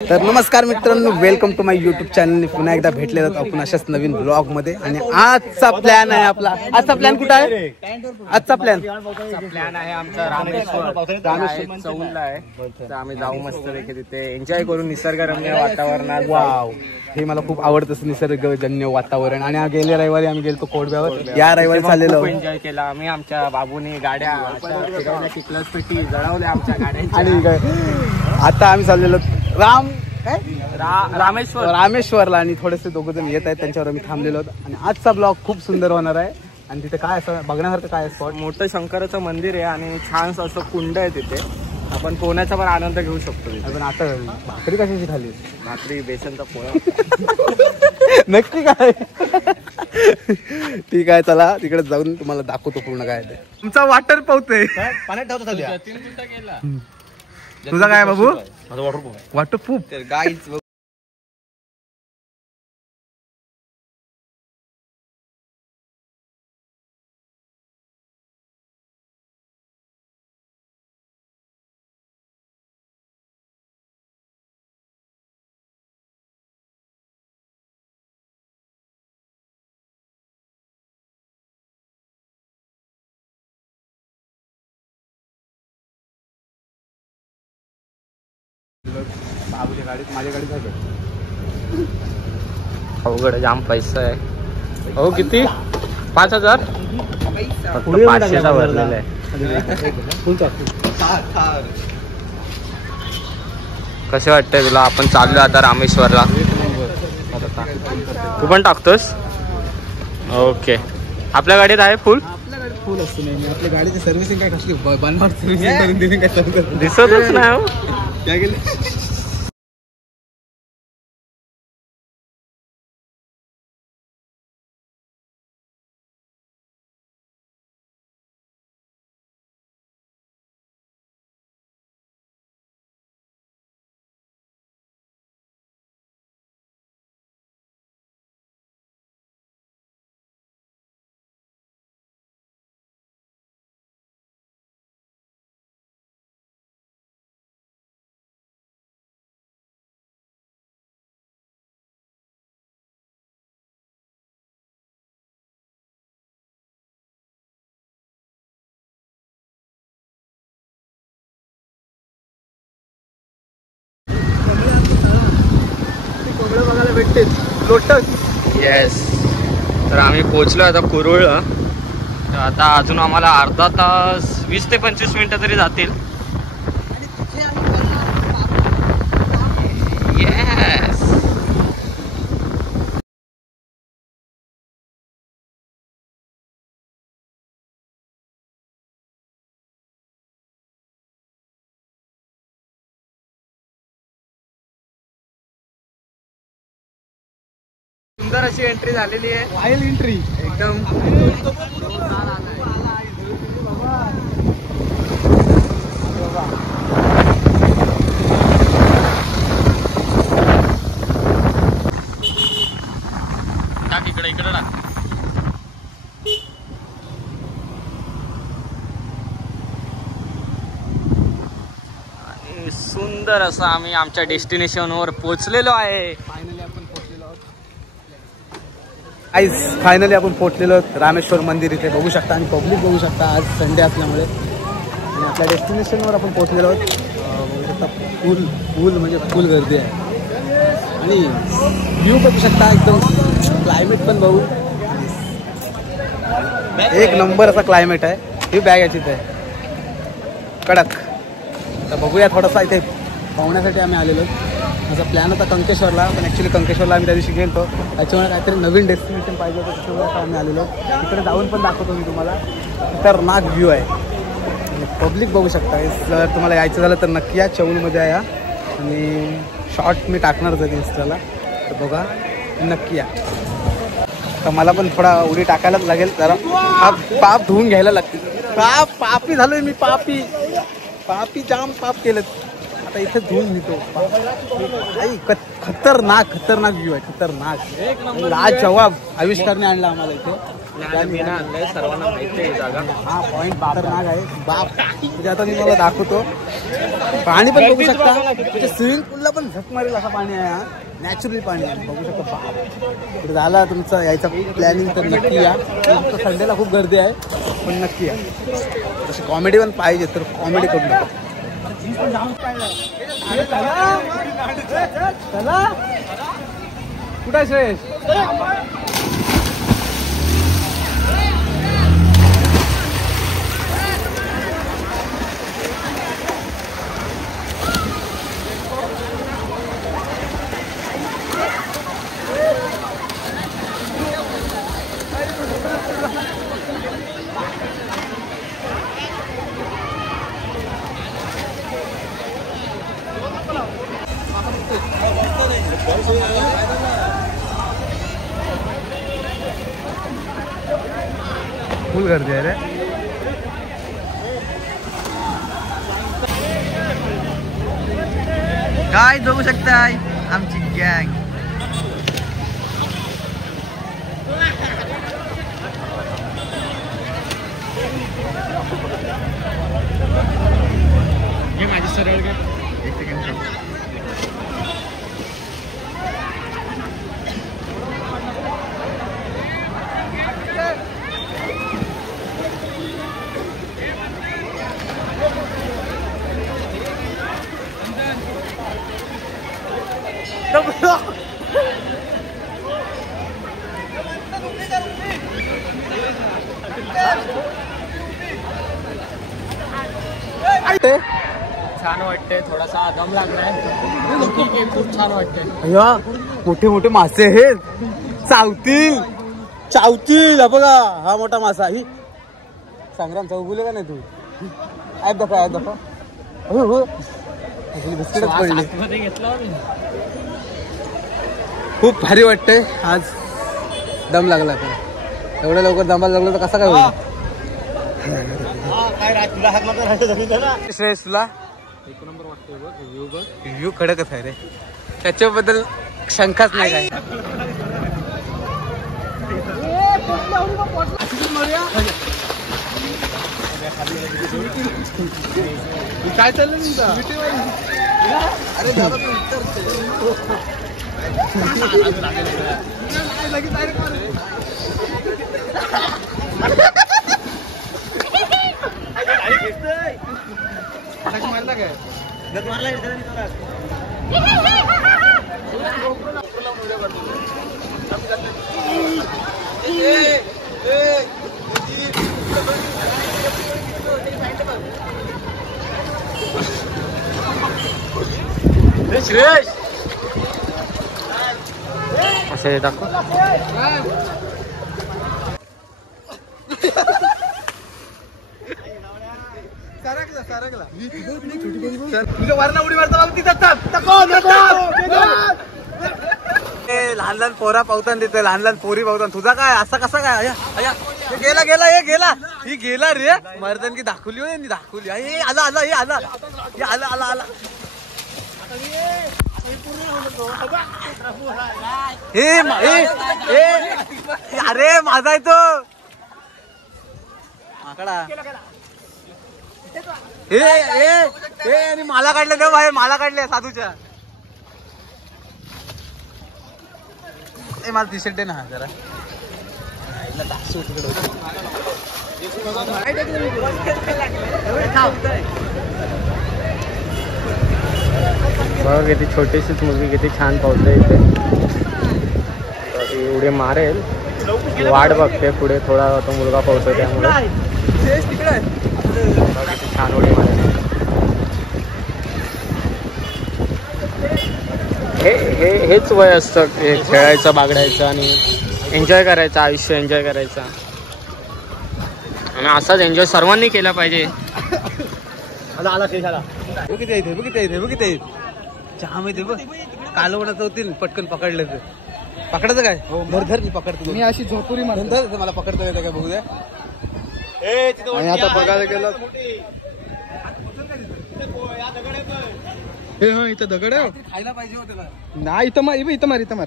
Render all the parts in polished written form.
तर नमस्कार मित्रांनो, welcome to my YouTube channel. पुन्हा एकदा भेटलेलो आपण अशाच नवीन ब्लॉग मध्ये. आणि आजचा प्लॅन आहे आपला. आजचा प्लॅन कुठं आहे? आजचा प्लॅन आहे आमचा रामेश्वर चौलला आहे. तर आम्ही जाऊ मस्त पैकी तिथे एन्जॉय करू निसर्गरम्य वातावरणात. वाव, हे मला खूप आवडतं निसर्गजन्य वातावरण. आणि गेल्या रविवारी आम्ही गेलो कोडब्यावर. या रविवारी चाललेलो, एन्जॉय केला आम्ही. आमच्या बाबूने गाड्या क्लच पेटी जळवल्या आमच्या गाड्या. आणि आता आम्ही चाललेलो रामेश्वरला. आणि थोडेसे दोघ जण येत आहेत, त्यांच्यावर आम्ही थांबलेलो आहोत. आणि आजचा ब्लॉग खूप सुंदर होणार आहे. आणि तिथे काय असं बघण्यासारखं काय स्पॉट? मोठं शंकराचं मंदिर आहे आणि छान असं कुंड आहे तिथे. आपण पोहण्याचा पण आनंद घेऊ शकतो तिथे. पण आता भाकरी कशाची खाली? भाकरी बेसनचा पोळा. नक्की काय? ठीक आहे, चला तिकडे जाऊन तुम्हाला दाखवतो पूर्ण काय ते. तुमचा वॉटर पाऊत पाण्यात ठेवतो. तुझा काय बाबू? Water proof गाईच. बाबूच्या गाडीत, माझ्या गाडीत आहे. अवघड जाम पैसा आहे. हो किती? 5,000 फक्त 500चा भरलेला आहे. कसे वाटतंय तुला? आपण चाललो आता रामेश्वरला. तू पण टाकतोस? ओके. आपल्या गाडीत आहे फुल? आपल्या गाडीत फुल असतो नाही. आपल्या गाडीची सर्व्हिसिंग काय कसली बनवार सर्व्हिसिंग करून दिली काय दिसतच नाही. हो काय गेले? लोटस. येस. तर आम्ही पोहोचलो आता कुरुळला. तर आता अजून आम्हाला अर्धा तास 20 ते 25 मिनिटं तरी जातील. येस. सुंदर अशी एंट्री झालेली आहे. वाईल्ड एंट्री एकदम. टाक इकडे टाक. आणि सुंदर असं आम्ही आमच्या डेस्टिनेशनवर पोहोचलेलो आहे. फायनली आपण पोहोचलेलो रामेश्वर मंदिर. इथे बघू शकता आणि पब्लिक बघू शकता. आज संडे असल्यामुळे. आणि आपल्या डेस्टिनेशनवर आपण पोहोचलेलो आहोत. बघू शकता फुल म्हणजे फुल गर्दी आहे. आणि व्ह्यू बघू शकता. एकदम क्लायमेट पण बघू, एक नंबर असा क्लायमेट आहे. ही बॅग याचीच आहे कडक. तर बघूया थोडासा इथे पाहण्यासाठी आम्ही आलेलो. माझा प्लॅन होता कंकेश्वरला, पण ॲक्च्युली कंकेश्वरला आम्ही त्या दिवशी गेलो. त्याच्यामुळे काहीतरी नवीन डेस्टिनेशन पाहिजे होतं, त्याच्यामुळे आम्ही आलेलो. तिकडे जाऊन पण दाखवतो मी तुम्हाला. खतरनाक व्ह्यू आहे. आणि पब्लिक बघू शकता. जर तुम्हाला यायचं झालं तर नक्की या. चौलमध्ये या. आणि शॉर्ट मी टाकणारच आहे इन्स्टाला, तर बघा नक्की या. तर मला पण थोडा उडी टाकायलाच लागेल. जरा पाप धुवून घ्यायला लागतील. पापी झालोय मी. पापी जाम पाप केलं. आता इथे धुवून घेतो. खतरनाक व्ह्यू आहे. खतरनाक. लाजवाब आविष्कारने आणला आम्हाला इथे. मी ना आणलंय, सर्वांना माहिती आहे ही जागा. हा पॉइंट खतरनाक आहे बाप. म्हणजे आता मी मला दाखवतो. पाणी पण बघू शकता, म्हणजे स्विमिंग पूलला पण झक मारेल असं पाणी आहे. हा नॅचरल पाणी आहे, बघू शकता बाप. झाला तुमचा यायचा प्लॅनिंग तर नक्की या. संडेला खूप गर्दी आहे पण नक्की या. तशी कॉमेडी पण पाहिजे तर कॉमेडी करू नका. चला कुठे श्रेयस? फुल गर्दी आहे रे. काय बघू शकताय आमची गँग. हे माझी सरळ काय एक सेकंड. छान वाटते, थोडासा दम लागलाय. खूप छान वाटते. मोठे मोठे मासे आहेत, चावतील चावतील. बघा हा मोठा मासा. ही संग्राम चौगुले का नाही तू? ॲप दफा ॲप दफा. हो बिस्किटच पडले. खूप भारी वाटतंय आज. दम लागला पण एवढ्या लवकर दमाला लागलं तर कसा काय होईल? श्रेयस तुला एक नंबर वाटतोय बघ. व्ह्यू कडकच आहे रे, त्याच्याबद्दल शंकाच नाही काय. काय चाललंय तुमचं? अरे मारला काय? श्रेयस असे दाखव. तुझ्या वारणा उडी मारता लहान लहान पोरा पावताना देतोय, लहान लहान पोरी पावताना. तुझा काय असा कसा काय? गेला गेला हे गेला, ही गेला रे. मर्दानगी दाखवली हो, दाखवली. हे आला आला हे आला हे आला आला आला. अरे माझा आहे तो माकडा. हे मला काढले देव भाई, मला काढले साधूच्या. मला टी शर्ट दे ना जरा. बघ किती छोटीशीच मुलगी किती छान पावते इथे. एवढे मारेल, वाट बघते पुढे. थोडा तो मुलगा पावतो त्यामुळे किती छान उडी मारेल. हेच वय असतं खेळायचं, बागडायचं आणि एन्जॉय करायचं. आयुष्य एन्जॉय करायचं आणि असाच एन्जॉय सर्वांनी केला पाहिजे. चहा माहिती बघ, कालवणाचं होतील पटकन पकडलं तर. पकडायचं काय? धर धर, मी पकडतो. मी अशी झोपुरी मारून धर, मला पकडता येतं काय बघू द्या. आणि आता बघायला गेलं हे हा इथं दगड आहे, खायला पाहिजे होतं. नाही इथं मार, इथं मार, इथं मार.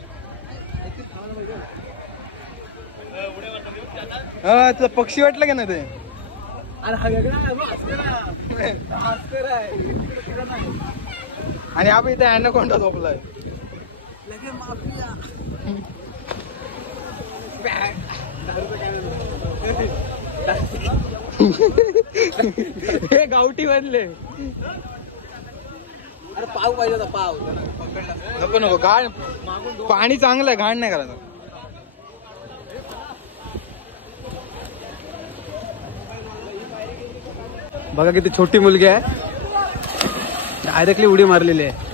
हा तुला पक्षी वाटलं का ना ते? अरे हा वेगळा आणि आपण इथे ॲनाकोंडा झोपलाय. हे गावठी बनले. अरे पाव पाहिजे होता पाव. नको नको घाण पाणी चांगलं आहे घाण नाही करायचं. बघा किती छोटी मुलगी आहे डायरेक्टली उडी मारलेली आहे.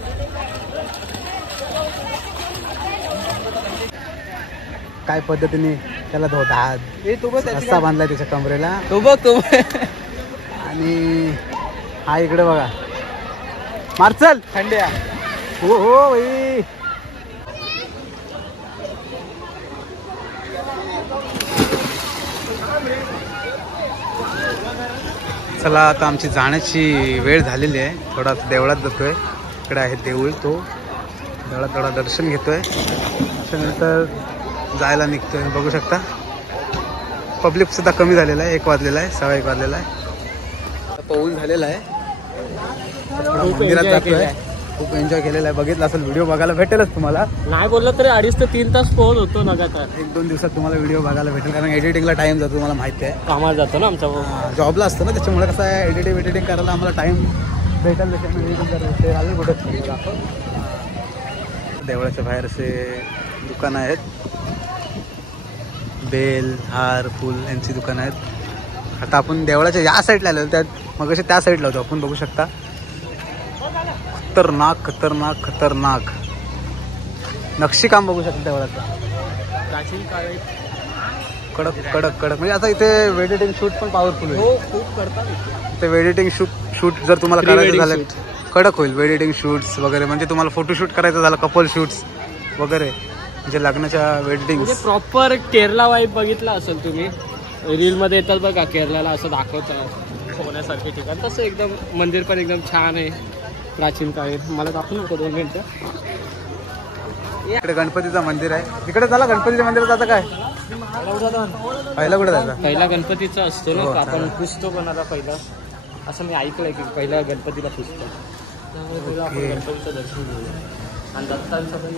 काय पद्धतीने त्याला रस्ता बांधलाय त्याच्या कमरेला तो बघ तो. आणि हा इकडे बघा मार्चल खंड्या. हो हो भाई चला आता आमची जाण्याची वेळ झालेली आहे. थोडा देवळात जातोय. इकडे आहे देऊळ तो देवळात थोडा दर्शन घेतोय. त्याच्यानंतर जायला निघतोय. बघू शकता पब्लिक सुद्धा कमी झालेला आहे. 1 वाजलेला आहे 1:15 वाजलेला आहे. पोहून झालेला आहे. मंदिरात जातोय. खूप एन्जॉय केलेला आहे. बघितलं असेल व्हिडिओ बघायला भेटेलच तुम्हाला. नाही बोललं तरी 2.5 ते 3 तास पोहोच होतो लगातार. 1-2 दिवसात तुम्हाला व्हिडिओ बघायला भेटेल कारण एडिटिंगला टाइम जातो. तुम्हाला माहिती आहे कामाला जातो ना आमचा जॉबला असतो ना त्याच्यामुळे कसं आहे एडिटिंग करायला आम्हाला टाइम भेटेल. त्याच्यामुळे एडिटिंग करायला आम्ही कुठं देवळाच्या बाहेर असे दुकानं आहेत. बेल हार फुल यांची दुकानं आहेत. आता आपण देवळाच्या या साईडला आलो त्यात मग त्या साईडला होतो आपण. बघू शकता खतरनाक खतरनाक खतरनाक नक्षीकाम बघू शकता देवळाचं. प्राचीन काळी कडक कडक कडक म्हणजे आता इथे एडिटिंग शूट पण पॉवरफुल होईल. हो खूप करतात ते एडिटिंग शूट जर तुम्हाला करायचं झालं कडक होईल. एडिटिंग शूट्स वगैरे म्हणजे तुम्हाला फोटोशूट करायचं झालं कपल शूट्स वगैरे म्हणजे लग्नाच्या वेडिंग प्रॉपर केरला वाईब बघितला असेल तुम्ही. रीलमध्ये येतात बघा केरळाला असं दाखवतात होण्यासारखे ठिकाण. तसं एकदम मंदिर पण एकदम छान आहे प्राचीन काळी. मला दाखवू नको 2 मिनिटं. इकडे गणपतीचं मंदिर आहे. इकडे झाला गणपतीच्या मंदिरात आता काय पहिला कुठे जायचं? पहिला गणपतीचा असतो ना आपण पुजतो कोणाला पहिला असं मी ऐकलंय की पहिला गणपतीला पुजतो. त्यामुळे आपण गणपतीचं दर्शन घेऊया. आणि दत्तांचं पण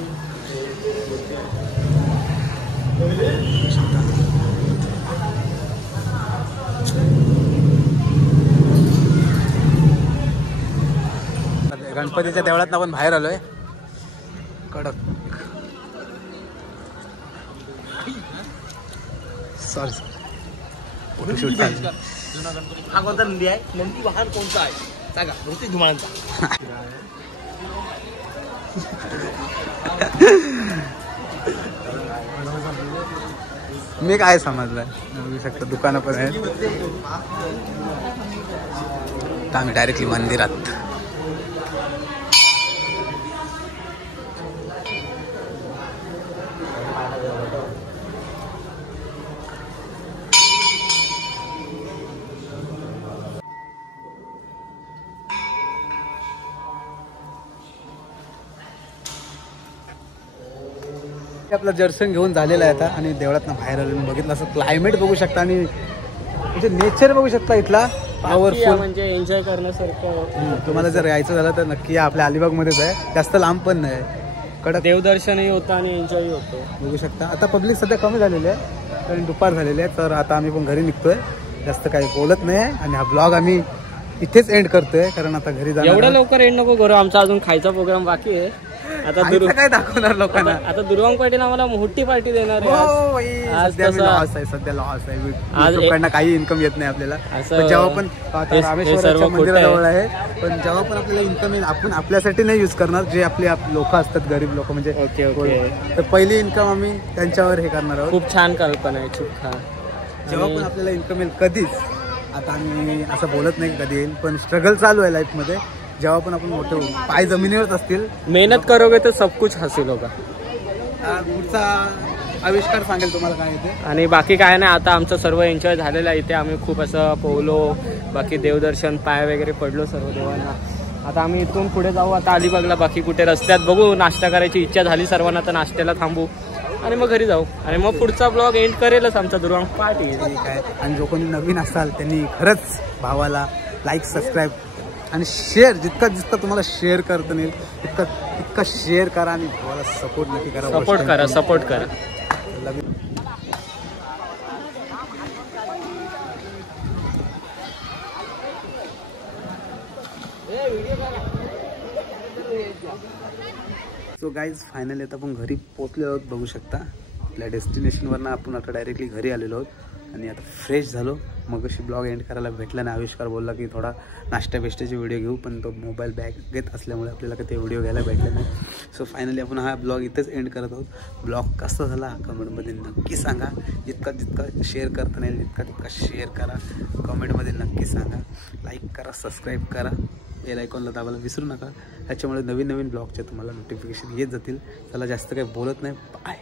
गणपतीच्या देवळात आपण बाहेर आलोय. कडक सॉरी फोटोशूट. हा कोणता नंदी आहे? नंदी वाहन कोणता आहे सांगा? बहुतेक धुमाळांचा. मी काय समजलं बघू शकता दुकानं पण आहेत. आम्ही डायरेक्टली मंदिरात. आपलं दर्शन घेऊन झालेलं आहे आता आणि देवळातनं बाहेर आलो. बघितलं असं क्लायमेट बघू शकता आणि म्हणजे नेचर बघू शकता इथला पॉवरफुल म्हणजे एन्जॉय करण्यासारखं. तुम्हाला जर यायचं झालं तर नक्की आपल्या अलिबागमध्येच आहे. जास्त लांब पण नाही. कडक देवदर्शनही होतं आणि एन्जॉय होतो. बघू शकता. आता पब्लिक सध्या कमी झालेली आहे कारण दुपार झालेली आहे. तर आता आम्ही पण घरी निघतोय. जास्त काही बोलत नाही आणि हा ब्लॉग आम्ही इथेच एंड करतोय कारण आता घरी जाणार. एवढ्या लवकर एंड नको करू. आमचा अजून खायचा प्रोग्राम बाकी आहे. आता काय दाखवणार लोकांना. आता दुर्वांग पाटील आम्हाला मोठी पार्टी देणार आहे. सध्या लॉस आहे. काही इन्कम येत नाही आपल्याला. जेव्हा पण रामेश्वराच्या मंदिराजवळ आहे पण जेव्हा पण आपल्याला इन्कम येईल आपण आपल्यासाठी नाही यूज करणार. जे आपले लोक असतात गरीब लोक म्हणजे तर पहिली इन्कम आम्ही त्यांच्यावर हे करणार आहोत. खूप छान कल्पना आहे. खूप छान. जेव्हा पण आपल्याला इन्कम येईल कधीच आता आम्ही असं बोलत नाही कधी येईल पण स्ट्रगल चालू आहे लाईफमध्ये. जेव्हा पण आपण मोठे पाय जमिनीवर असतील मेहनत करोगे तर सब कुछ हासिल होगा. पुढचा आविष्कार सांगेल तुम्हाला काय येते. आणि बाकी काय नाही. आता आमचं सर्व एन्जॉय झालेलं आहे. इथे आम्ही खूप असं पोहलो. बाकी देवदर्शन पाय वगैरे पडलो सर्व देवांना. आता आम्ही इथून पुढे जाऊ आता अलिबागला. बाकी कुठे रस्त्यात बघू. नाश्ता करायची इच्छा झाली सर्वांना तर नाश्त्याला थांबू. आणि मग घरी जाऊ आणि मग पुढचा ब्लॉग एंड करेलच आमचा दुर्वांग पार्टी. ठीक आहे. आणि जो कोणी नवीन असाल त्यांनी खरंच भावाला लाईक सबस्क्राईब आणि शेअर जितका तुम्हाला शेअर करता येईल तितका शेअर करा आणि भावाला सपोर्ट नक्की करा. सपोर्ट करा. सो गाईज फायनली आता आपण घरी पोचलेलो आहोत. बघू शकता आपल्या डेस्टिनेशनवरनं आपण आता डायरेक्टली घरी आलेलो आहोत आणि आता फ्रेश झालो. मग अशी ब्लॉग एंड करायला भेटला नाही. आविष्कार बोलला की थोडा नाश्ता बेस्टाचे व्हिडिओ घेऊ, पण तो मोबाईल बॅग घेत असल्यामुळे आपल्याला काही ते व्हिडिओ घ्यायला भेटले नाही. सो फायनली आपण हा ब्लॉग इथेच एंड करत आहोत. ब्लॉग कसा झाला कमेंटमध्ये नक्की सांगा. जितका शेअर करता नाही तितका शेअर करा. कमेंटमध्ये नक्की सांगा. लाईक करा, सबस्क्राईब करा, बेल आयकॉनला दाबायला विसरू नका. त्याच्यामुळे नवीन ब्लॉगचे तुम्हाला नोटिफिकेशन येत जातील. त्याला जास्त काही बोलत नाही. बाय.